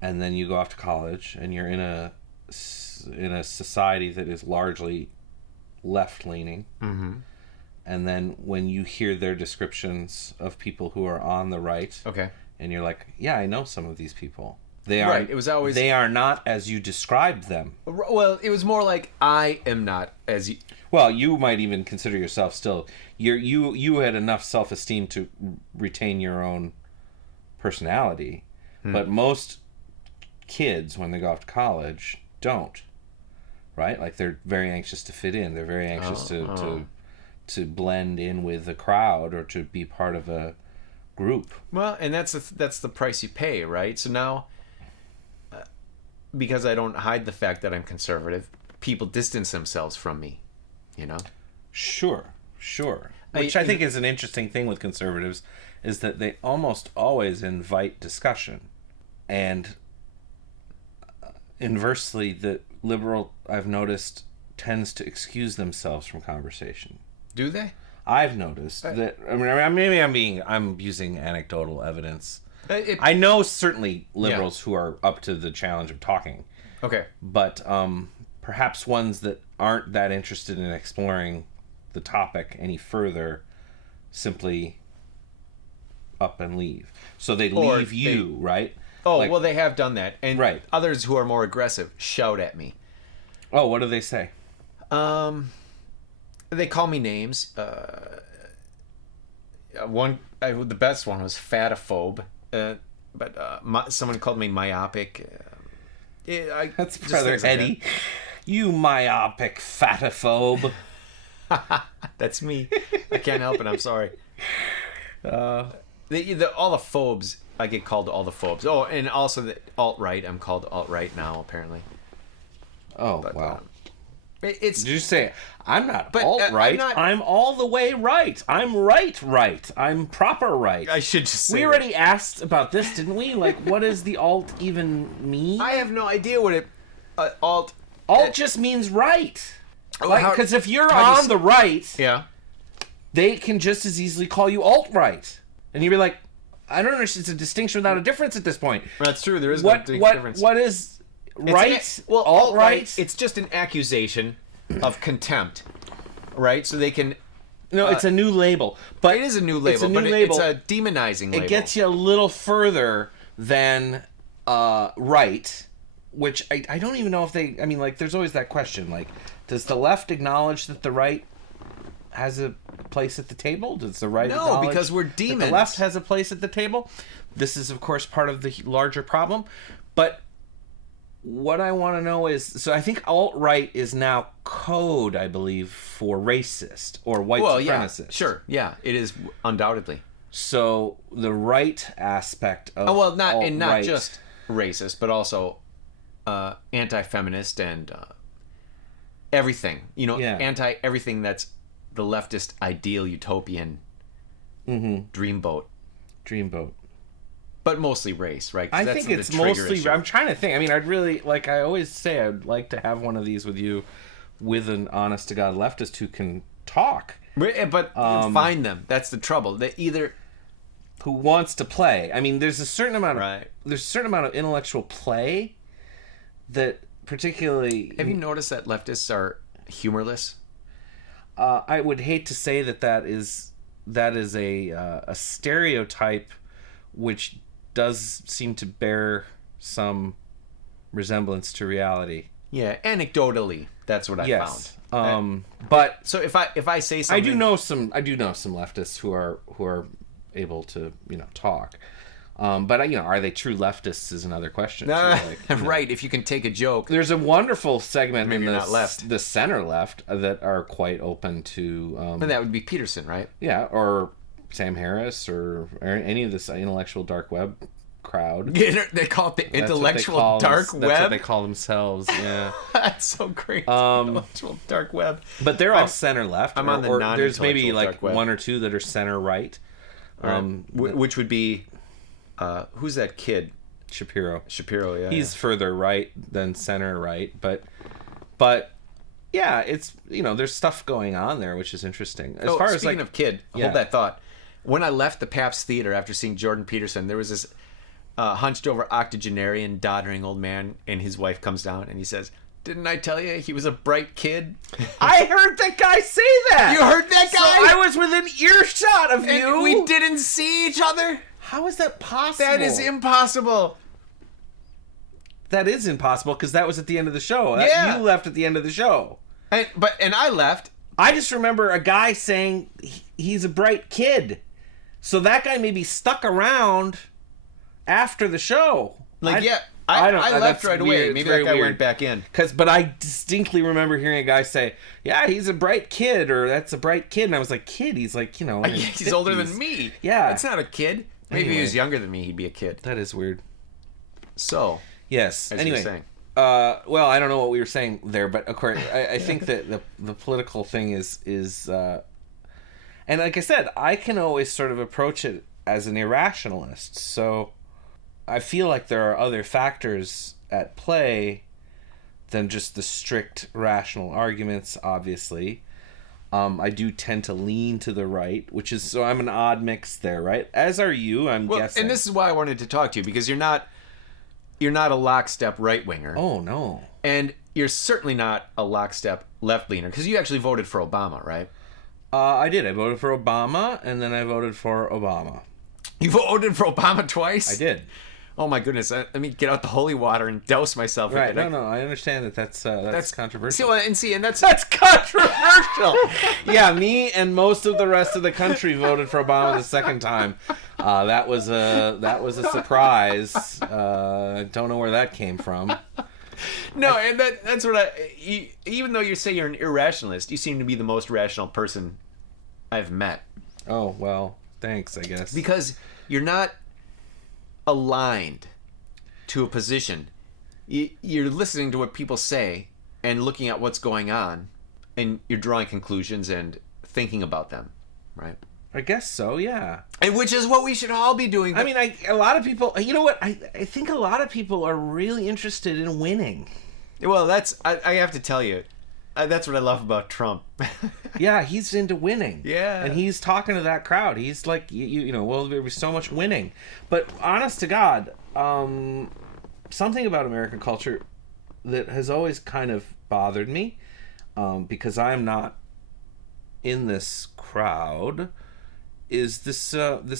and then you go off to college and you're in a society that is largely left-leaning. And then when you hear their descriptions of people who are on the right, okay, and you're like, yeah, I know some of these people. They are right. It was always they are not as you described them. Well, it was more like I am not as you. Well, you might even consider yourself still. You had enough self-esteem to retain your own personality, but most kids, when they go off to college, don't. Right? Like, they're very anxious to fit in. They're very anxious to blend in with the crowd or to be part of a group. Well, and that's the price you pay, right? So now, because I don't hide the fact that I'm conservative, people distance themselves from me, you know? Sure. Which I think is an interesting thing with conservatives, is that they almost always invite discussion. And inversely, the liberal, I've noticed, tends to excuse themselves from conversation. Do they? I've noticed that. I mean, maybe I'm using anecdotal evidence. I know certainly liberals who are up to the challenge of talking. Okay. But perhaps ones that aren't that interested in exploring the topic any further simply up and leave. So they leave you, right? Oh, like, well, they have done that. And right. Others who are more aggressive shout at me. Oh, what do they say? They call me names. The best one was fatophobe. But someone called me myopic. That's rather heady. Like you myopic fatophobe. That's me. I can't help it. I'm sorry. All the phobes, I get called all the phobes. Oh, and also the alt-right. I'm called alt-right now, apparently. Oh, but, wow. Did you say, I'm not alt-right, I'm all the way right. I'm right. I'm proper right. I should just say we already asked about this, didn't we? Like, what does the alt even mean? I have no idea what it... alt just means right. Because if you're on the right, they can just as easily call you alt-right. And you'd be like, I don't understand. It's a distinction without a difference at this point. That's true. There is no difference. What is... right? Alt-right, it's just an accusation of contempt, right? So they can... No, it's a new label. But it is a new label, it's a demonizing label. It gets you a little further than right, which I don't even know if they... I mean, like, there's always that question, like, does the left acknowledge that the right has a place at the table? Does the right No, acknowledge because we're that demons. the left has a place at the table? This is, of course, part of the larger problem. But what I want to know is, so I think alt-right is now code, I believe, for racist or white supremacist. Yeah, sure. Yeah, it is undoubtedly. So the right aspect of not alt-right, just racist, but also anti-feminist and everything. Anti everything that's the leftist ideal utopian dreamboat. But mostly race, right? I think it's mostly. Issue. I'm trying to think. I mean, I'd really like. I always say I'd like to have one of these with you, with an honest to God leftist who can talk. But find them. That's the trouble. They either who wants to play. I mean, there's a certain amount of right. There's a certain amount of intellectual play that particularly. Have you noticed that leftists are humorless? I would hate to say that is a stereotype, which does seem to bear some resemblance to reality. Yeah, anecdotally, that's what I found. But so if I say something, I do know some leftists who are able to talk. But are they true leftists is another question. Right, if you can take a joke. There's a wonderful segment maybe in not left. the center left that are quite open to. And that would be Peterson, right? Yeah, or Sam Harris or any of this intellectual dark web crowd. They call it the intellectual dark web. That's what they call themselves. Yeah, that's so great. Intellectual dark web. But they're all center left. I'm on the non-intellectual there's maybe like dark web. one or two that are center right. Which would be, who's that kid? Shapiro, yeah. He's further right than center right, but yeah, it's there's stuff going on there which is interesting. As far as speaking of kid, hold that thought. When I left the Pabst Theater after seeing Jordan Peterson, there was this hunched over octogenarian, doddering old man, and his wife comes down and he says, "Didn't I tell you he was a bright kid?" I heard that guy say that. You heard that guy? So I was within earshot of and you. We didn't see each other? How is that possible? That is impossible. That is impossible because that was at the end of the show. Yeah. You left at the end of the show. And I left. I just remember a guy saying he's a bright kid. So that guy maybe stuck around after the show. I left right away. Maybe that guy went back in. But I distinctly remember hearing a guy say, "Yeah, he's a bright kid," or "That's a bright kid," and I was like, "Kid? He's like, in his he's 50s. older than me. Yeah, that's not a kid. Maybe if he was younger than me, he'd be a kid. That is weird." So yes. As anyway, you were saying. well, I don't know what we were saying there, but of course, I think that the political thing is, and like I said, I can always sort of approach it as an irrationalist. So I feel like there are other factors at play than just the strict rational arguments, obviously. I do tend to lean to the right, so I'm an odd mix there, right? As are you, I'm guessing. And this is why I wanted to talk to you, because you're not a lockstep right-winger. Oh, no. And you're certainly not a lockstep left-leaner, because you actually voted for Obama, right? I did. I voted for Obama, and then I voted for Obama. You voted for Obama twice? I did. Oh my goodness! Let me get out the holy water and douse myself. Right? No. I understand that's controversial. And that's controversial. Yeah, me and most of the rest of the country voted for Obama the second time. That was a surprise. I don't know where that came from. No, and that's what even though you say you're an irrationalist, you seem to be the most rational person I've met. Oh, well, thanks, I guess. Because you're not aligned to a position. You're listening to what people say and looking at what's going on, and you're drawing conclusions and thinking about them, right? I guess so, yeah. And which is what we should all be doing. I mean, a lot of people, you know what? I think a lot of people are really interested in winning. Well, I have to tell you, that's what I love about Trump. Yeah, he's into winning. Yeah. And he's talking to that crowd. He's like, well, there was so much winning. But honest to God, something about American culture that has always kind of bothered me, because I'm not in this crowd, is this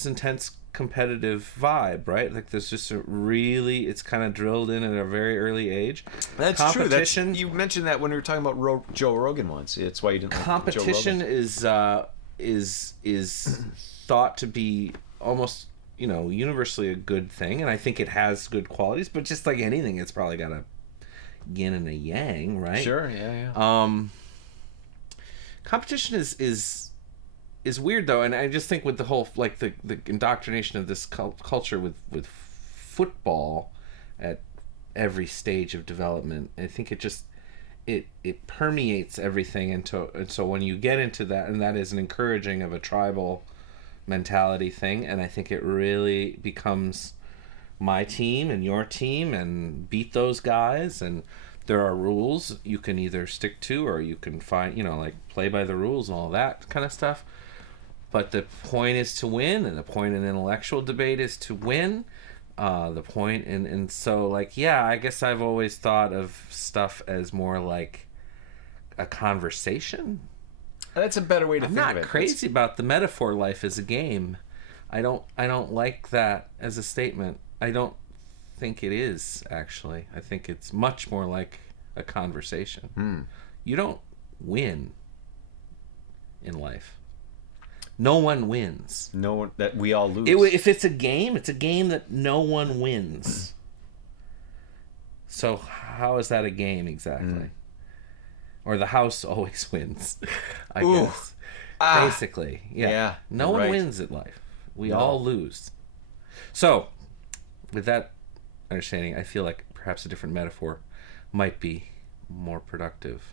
intense competitive vibe, right? Like there's just it's kind of drilled in at a very early age. That's competition, true. You mentioned that when we were talking about Joe Rogan once. It's why you didn't like competition Joe Rogan. is thought to be almost, universally a good thing, and I think it has good qualities, but just like anything, it's probably got a yin and a yang, right? Sure, yeah. Competition is weird though, and I just think with the whole like the indoctrination of this culture with football at every stage of development, I think it permeates everything, and so when you get into that, and that is an encouraging of a tribal mentality thing, and I think it really becomes my team and your team, and beat those guys, and there are rules you can either stick to, or you can find, like play by the rules and all that kind of stuff. But the point is to win, and the point in intellectual debate is to win. The point, and so, like, yeah, I guess I've always thought of stuff as more like a conversation. That's a better way to think of it. I'm not crazy about the metaphor life as a game. I don't like that as a statement. I don't think it is, actually. I think it's much more like a conversation. You don't win in life. No one wins. No one, that we all lose. If it's a game that no one wins. So how is that a game exactly? Or the house always wins, I guess. Basically, yeah. No one wins at life. We all lose. So, with that understanding, I feel like perhaps a different metaphor might be more productive.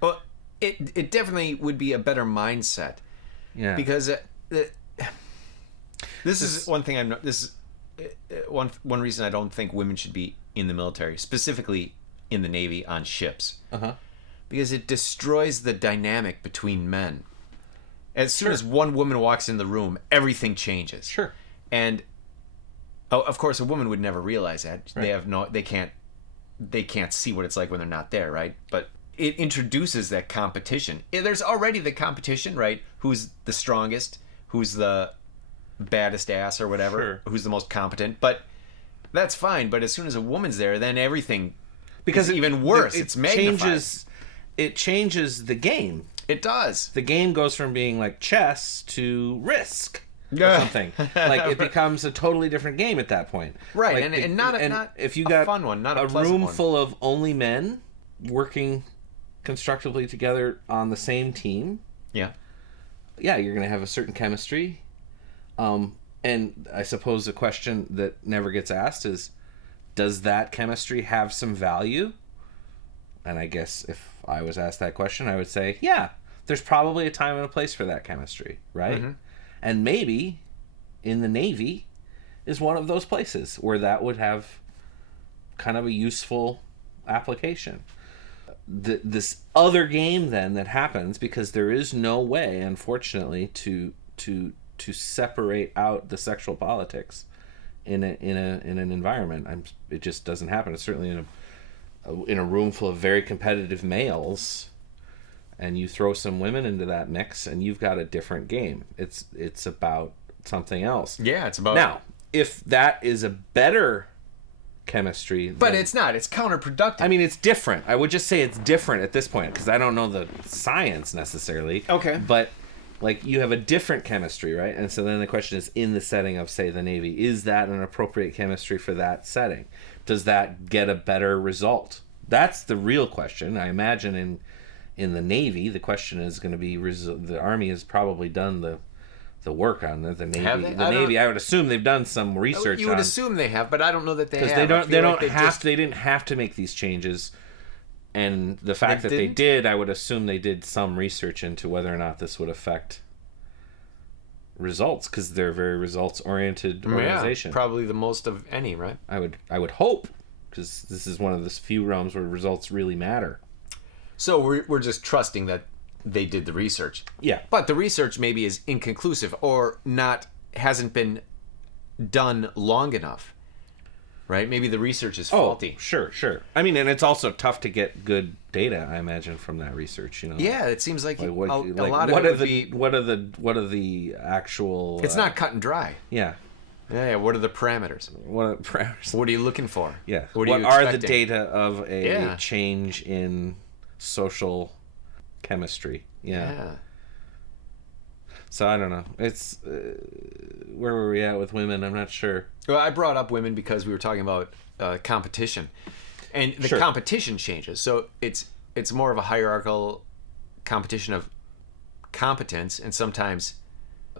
Well, it definitely would be a better mindset. Yeah. Because this is one thing one reason I don't think women should be in the military, specifically in the Navy on ships. Because it destroys the dynamic between men. As soon as one woman walks in the room, everything changes. Sure. And of course, a woman would never realize that. Right. They can't see what it's like when they're not there, right? But it introduces that competition. There's already the competition, right? Who's the strongest? Who's the baddest ass or whatever? Sure. Who's the most competent? But that's fine. But as soon as a woman's there, then everything is even worse. It's magnified. It changes the game. It does. The game goes from being like chess to Risk or something. Like it becomes a totally different game at that point. Right, like and not if you got fun one, not a room one. Full of only men working constructively together on the same team. Yeah, you're going to have a certain chemistry. And I suppose the question that never gets asked is, does that chemistry have some value? And I guess if I was asked that question, I would say, yeah, there's probably a time and a place for that chemistry, right? Mm-hmm. And maybe in the Navy is one of those places where that would have kind of a useful application. This other game then that happens, because there is no way, unfortunately, to separate out the sexual politics in an environment. It just doesn't happen. It's certainly in a room full of very competitive males, and you throw some women into that mix, and you've got a different game. It's about something else. Yeah, it's about... Now, if that is a better chemistry... But it's not. It's counterproductive. I mean, it's different. I would just say it's different at this point, because I don't know the science necessarily. Okay. But, like, you have a different chemistry, right? And so then the question is, in the setting of, say, the Navy, is that an appropriate chemistry for that setting? Does that get a better result? That's the real question. I imagine in the Navy, the question is going to be... the Army has probably done the work on the Navy. Have they? The Navy, I would assume they've done some research on... You would assume they have, but I don't know that they have. Because they didn't have to make these changes. And the fact that they did, I would assume they did some research into whether or not this would affect results, because they're a very results-oriented organization. Yeah, probably the most of any, right? I would hope, because this is one of the few realms where results really matter. So we're just trusting that they did the research. Yeah. But the research maybe is inconclusive or hasn't been done long enough. right? Maybe the research is faulty. Sure. I mean, and it's also tough to get good data, I imagine, from that research. Yeah, it seems like, a lot of what it are would be. what are the actual? It's not cut and dry. Yeah. Yeah. What are the parameters? What are the parameters? What are you looking for? Yeah. What are the data of a change in social chemistry? Yeah. So I don't know. It's where were we at with women? I'm not sure. Well, I brought up women because we were talking about competition, and the competition changes. So it's more of a hierarchical competition of competence, and sometimes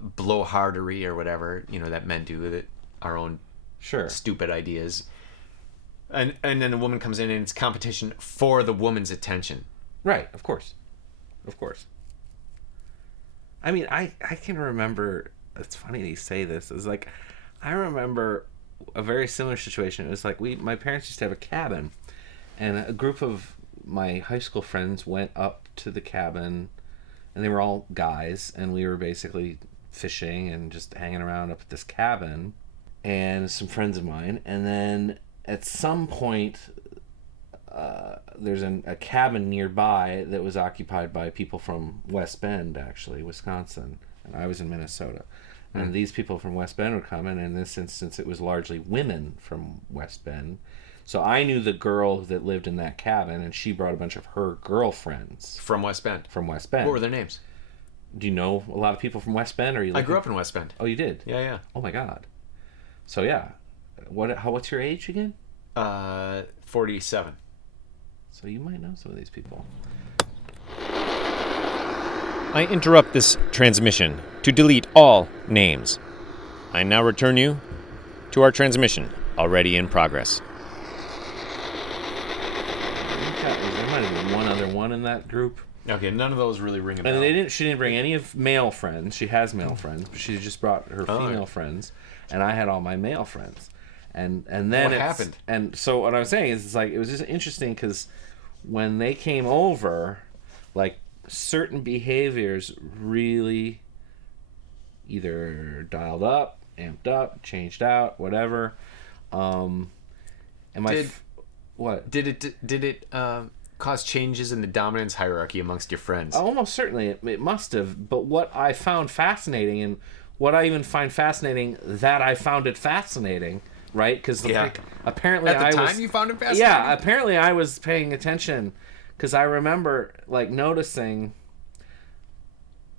blowhardery or whatever that men do with our own stupid ideas. And then a woman comes in and it's competition for the woman's attention. Right. Of course. I mean, I can remember. It's funny you say this. It's like I remember a very similar situation. It was like my parents used to have a cabin, and a group of my high school friends went up to the cabin, and they were all guys, and we were basically fishing and just hanging around up at this cabin, and some friends of mine. And then at some point, there's a cabin nearby that was occupied by people from West Bend, actually, Wisconsin, and I was in Minnesota. And these people from West Bend would come, and in this instance, it was largely women from West Bend. So I knew the girl that lived in that cabin, and she brought a bunch of her girlfriends from West Bend. What were their names? Do you know a lot of people from West Bend? Or I grew up in West Bend. Oh, you did? Yeah. Oh my God. So yeah, what's your age again? 47. So you might know some of these people. I interrupt this transmission to delete all names. I now return you to our transmission, already in progress. There might have been one other one in that group. Okay, none of those really ring a bell. And she didn't bring any of male friends. She has male friends, but she just brought her female friends, and I had all my male friends. And then what happened? And so what I was saying is, it's like, it was just interesting because when they came over, like, certain behaviors really either dialed up, amped up, changed out, whatever. What did it cause changes in the dominance hierarchy amongst your friends? Almost certainly it must have. But what I found fascinating, and what I even find fascinating, that I found it fascinating, right? Because apparently at the time you found it fascinating. Yeah, apparently I was paying attention, because I remember like noticing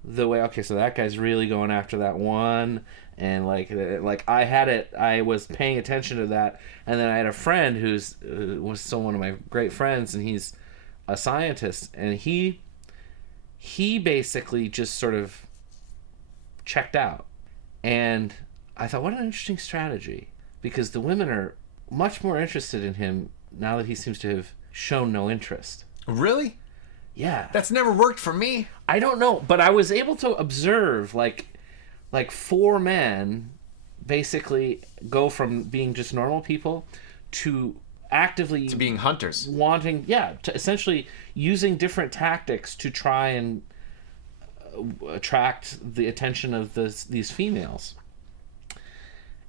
the way. Okay, so that guy's really going after that one, and like I was paying attention to that, and then I had a friend was still one of my great friends, and he's a scientist, and he basically just sort of checked out. And I thought, what an interesting strategy, because the women are much more interested in him now that he seems to have shown no interest. Really? Yeah. That's never worked for me. I don't know, but I was able to observe like 4 men basically go from being just normal people to actively to being hunters, wanting to essentially using different tactics to try and attract the attention of these females.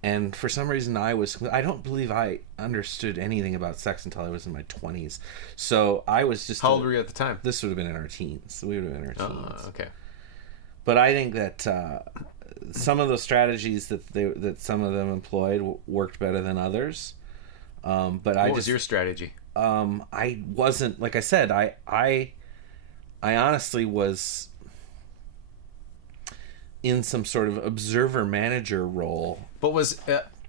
And for some reason I don't believe I understood anything about sex until I was in my 20s. So I was just... How old were you at the time? This would have been in our teens. We would have been in our teens. Okay. But I think that some of those strategies that some of them employed worked better than others. But what was your strategy? I wasn't, like I said, I honestly was in some sort of observer manager role. But was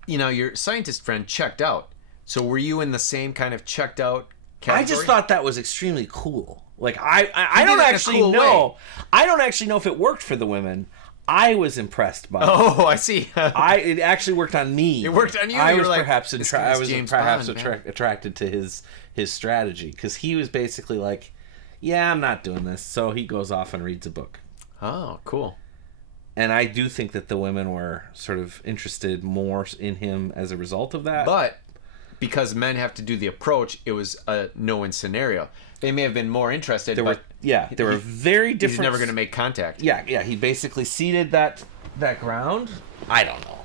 your scientist friend checked out? So were you in the same kind of checked out category? I just thought that was extremely cool. Like I don't actually know. I don't actually know if it worked for the women. I was impressed by it. Oh, I see. It actually worked on me. It worked on you. I was like, perhaps attracted to his strategy, because he was basically like, "Yeah, I'm not doing this." So he goes off and reads a book. Oh, cool. And I do think that the women were sort of interested more in him as a result of that. But because men have to do the approach, it was a no-win scenario. They may have been more interested, there were very different... He's never going to make contact. Yeah, he basically ceded that ground. I don't know.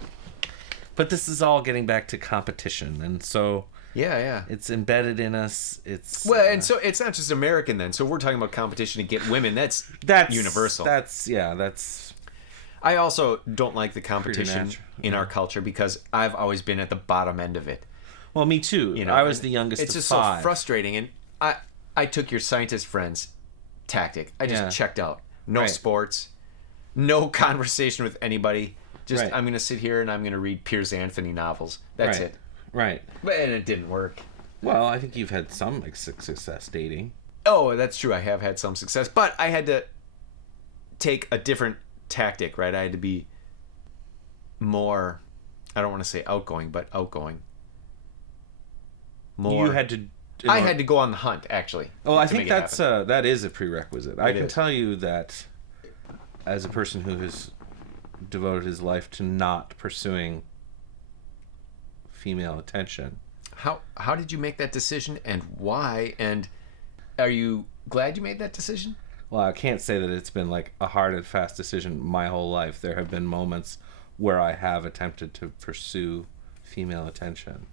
But this is all getting back to competition, and so yeah, it's embedded in us. It's and so it's not just American then. So we're talking about competition to get women. That's universal. That's. I also don't like the competition in our culture because I've always been at the bottom end of it. Well, me too. You know, I was the youngest. It's of just 5. so frustrating, and I took your scientist friend's tactic. I just checked out. No sports, no conversation with anybody. Just I'm going to sit here and I'm going to read Piers Anthony novels. That's it. Right. And it didn't work. Well, I think you've had some success dating. Oh, that's true. I have had some success, but I had to take a different tactic, right? I had to be more, I don't want to say outgoing, but outgoing. More. You had to. I had to go on the hunt, actually. Oh, I think that is a prerequisite. I can tell you that as a person who has devoted his life to not pursuing female attention. How did you make that decision, and why? And are you glad you made that decision? Well, I can't say that it's been like a hard and fast decision my whole life. There have been moments where I have attempted to pursue female attention,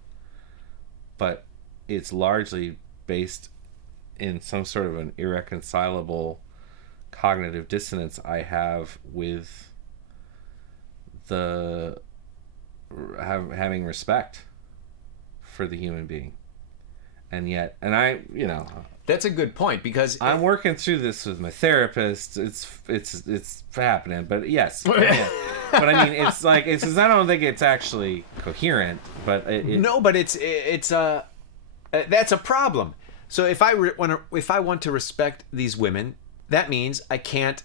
but it's largely based in some sort of an irreconcilable cognitive dissonance I have with having respect for the human being. And I, that's a good point, because I'm working through this with my therapist. It's happening, but yes. Yeah. But I mean, it's I don't think it's actually coherent, but that's a problem. So if I want to respect these women, that means I can't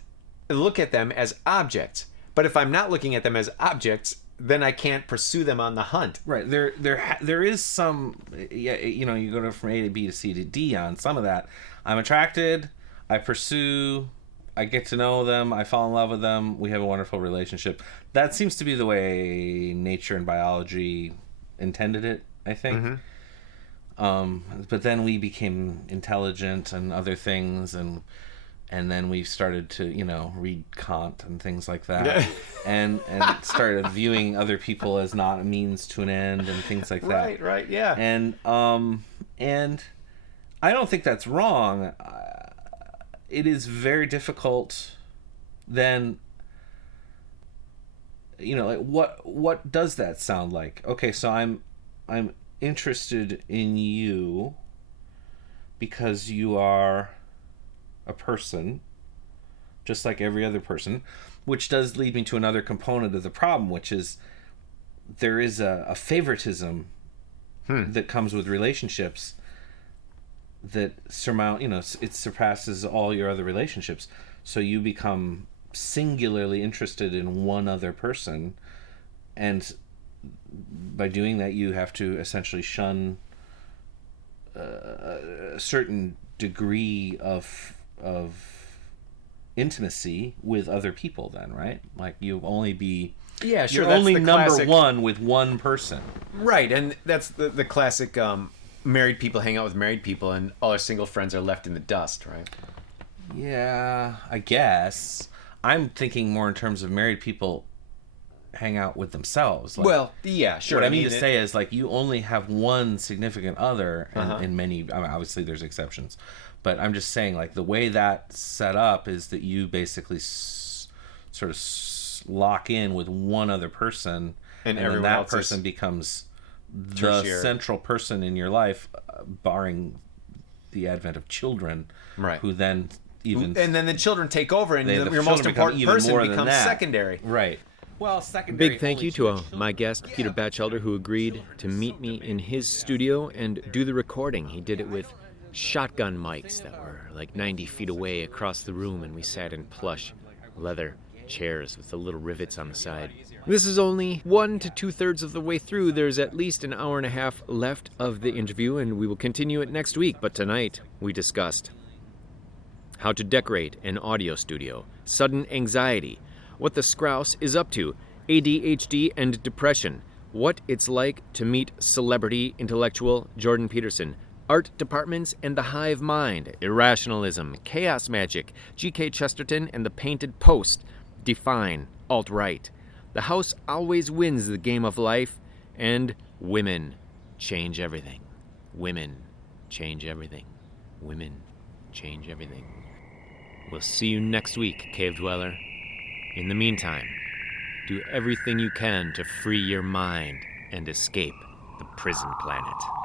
look at them as objects. But if I'm not looking at them as objects, then I can't pursue them on the hunt. Right. There is some, you go from A to B to C to D on some of that. I'm attracted, I pursue, I get to know them, I fall in love with them, we have a wonderful relationship. That seems to be the way nature and biology intended it, I think. Mm-hmm. But then we became intelligent and other things, and then we started to, read Kant and things like that, and started viewing other people as not a means to an end and things like that. Right, yeah. And I don't think that's wrong. It is very difficult. Then, what does that sound like? Okay, so I'm interested in you because you are a person, just like every other person, which does lead me to another component of the problem, which is there is a favoritism that comes with relationships that it surpasses all your other relationships. So you become singularly interested in one other person, and by doing that you have to essentially shun a certain degree of intimacy with other people, then, right? Like you'll only be sure, you're that's only the number classic one with one person, right? And that's the classic married people hang out with married people and all our single friends are left in the dust, right? Yeah, I guess I'm thinking more in terms of married people hang out with themselves. Like, well, yeah, sure. What I mean to say is, like, you only have one significant other, and in many, obviously there's exceptions, but I'm just saying, like, the way that's set up is that you basically sort of lock in with one other person, and then that person becomes the central person in your life, barring the advent of children, right? Who then and then the children take over, and your most important person becomes secondary, right? Well, secondary. Big thank you to my guest, Peter Batchelder, who agreed to meet me in his studio and do the recording. He did it with shotgun mics that were like 90 feet away across the room, and we sat in plush leather chairs with the little rivets on the side. This is only 1 to 2/3 of the way through. There's at least an hour and a half left of the interview, and we will continue it next week. But tonight, we discussed how to decorate an audio studio, sudden anxiety, what the Skrauss is up to, ADHD and depression, what it's like to meet celebrity intellectual Jordan Peterson, art departments and the hive mind, irrationalism, chaos magic, G.K. Chesterton and the painted post, define alt-right. The house always wins the game of life, And women change everything. Women change everything. Women change everything. We'll see you next week, Cave Dweller. In the meantime, do everything you can to free your mind and escape the prison planet.